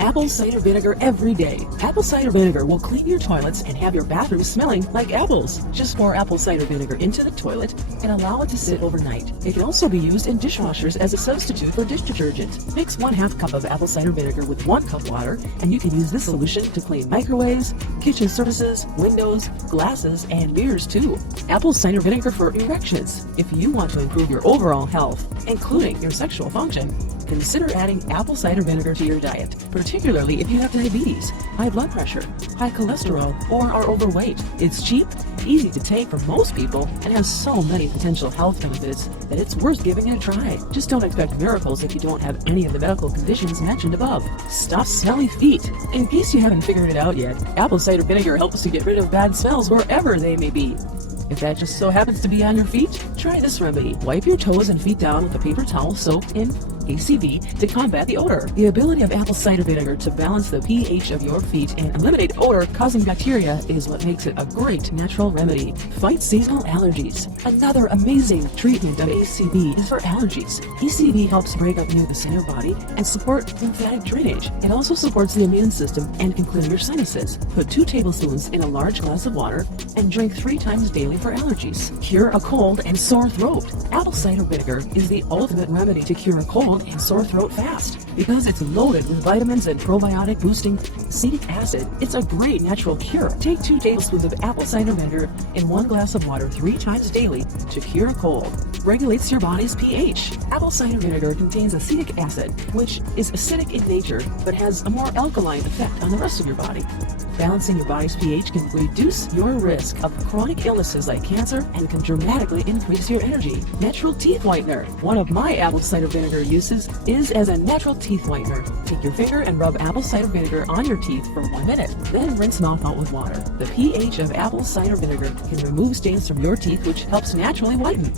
Apple cider vinegar every day. Apple cider vinegar will clean your toilets and have your bathroom smelling like apples. Just pour apple cider vinegar into the toilet and allow it to sit overnight. It can also be used in dishwashers as a substitute for dish detergent. Mix 1/2 cup of apple cider vinegar with 1 cup water, and you can use this solution to clean microwaves, kitchen surfaces, windows, glasses, and mirrors too. Apple cider vinegar for erections. If you want to improve your overall health, including your sexual function, consider adding apple cider vinegar to your diet, particularly if you have diabetes, high blood pressure, high cholesterol, or are overweight. It's cheap, easy to take for most people, and has so many potential health benefits that it's worth giving it a try. Just don't expect miracles if you don't have any of the medical conditions mentioned above. Stop smelly feet. In case you haven't figured it out yet, apple cider vinegar helps you get rid of bad smells wherever they may be. If that just so happens to be on your feet, try this remedy. Wipe your toes and feet down with a paper towel soaked in ACV to combat the odor. The ability of apple cider vinegar to balance the pH of your feet and eliminate odor-causing bacteria is what makes it a great natural remedy. Fight seasonal allergies. Another amazing treatment of ACV is for allergies. ACV helps break up mucus in your body and support lymphatic drainage. It also supports the immune system and can clear your sinuses. Put 2 tablespoons in a large glass of water and drink 3 times daily for allergies. Cure a cold and sore throat. Apple cider vinegar is the ultimate remedy to cure a cold and sore throat fast. Because it's loaded with vitamins and probiotic boosting acetic acid, it's a great natural cure. Take 2 tablespoons of apple cider vinegar in 1 glass of water 3 times daily to cure a cold. Regulates your body's pH. Apple cider vinegar contains acetic acid, which is acidic in nature but has a more alkaline effect on the rest of your body. Balancing your body's pH can reduce your risk of chronic illnesses like cancer and can dramatically increase your energy. Natural teeth whitener. One of my apple cider vinegar uses is as a natural teeth whitener. Take your finger and rub apple cider vinegar on your teeth for 1 minute. Then rinse mouth out with water. The pH of apple cider vinegar can remove stains from your teeth, which helps naturally whiten.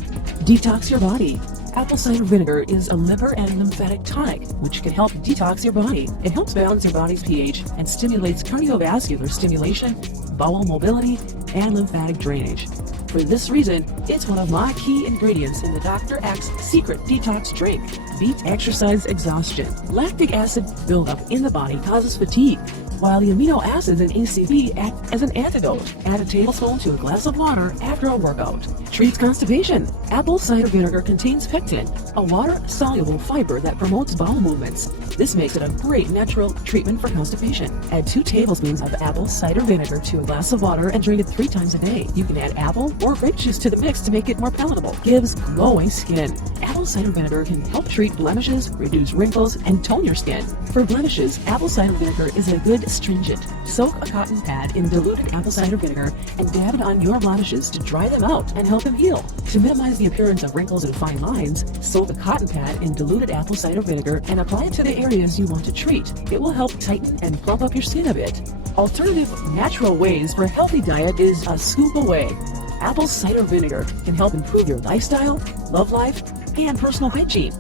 Detox your body. Apple cider vinegar is a liver and lymphatic tonic, which can help detox your body. It helps balance your body's pH and stimulates cardiovascular stimulation, bowel mobility, and lymphatic drainage. For this reason, it's one of my key ingredients in the Dr. X Secret Detox Drink. Beat exercise exhaustion. Lactic acid buildup in the body causes fatigue, while the amino acids in ACV act as an antidote. Add a tablespoon to a glass of water after a workout. Treats constipation. Apple cider vinegar contains pectin, a water-soluble fiber that promotes bowel movements. This makes it a great natural treatment for constipation. Add 2 tablespoons of apple cider vinegar to a glass of water and drink it 3 times a day. You can add apple or grape juice to the mix to make it more palatable. Gives glowing skin. Apple cider vinegar can help treat blemishes, reduce wrinkles, and tone your skin. For blemishes, apple cider vinegar is a good astringent. Soak a cotton pad in diluted apple cider vinegar and dab it on your blemishes to dry them out and help them heal. To minimize the appearance of wrinkles and fine lines, soak a cotton pad in diluted apple cider vinegar and apply it to the areas you want to treat. It will help tighten and plump up your skin a bit. Alternative natural ways for a healthy diet is a scoop away. Apple cider vinegar can help improve your lifestyle, love life, and personal hygiene.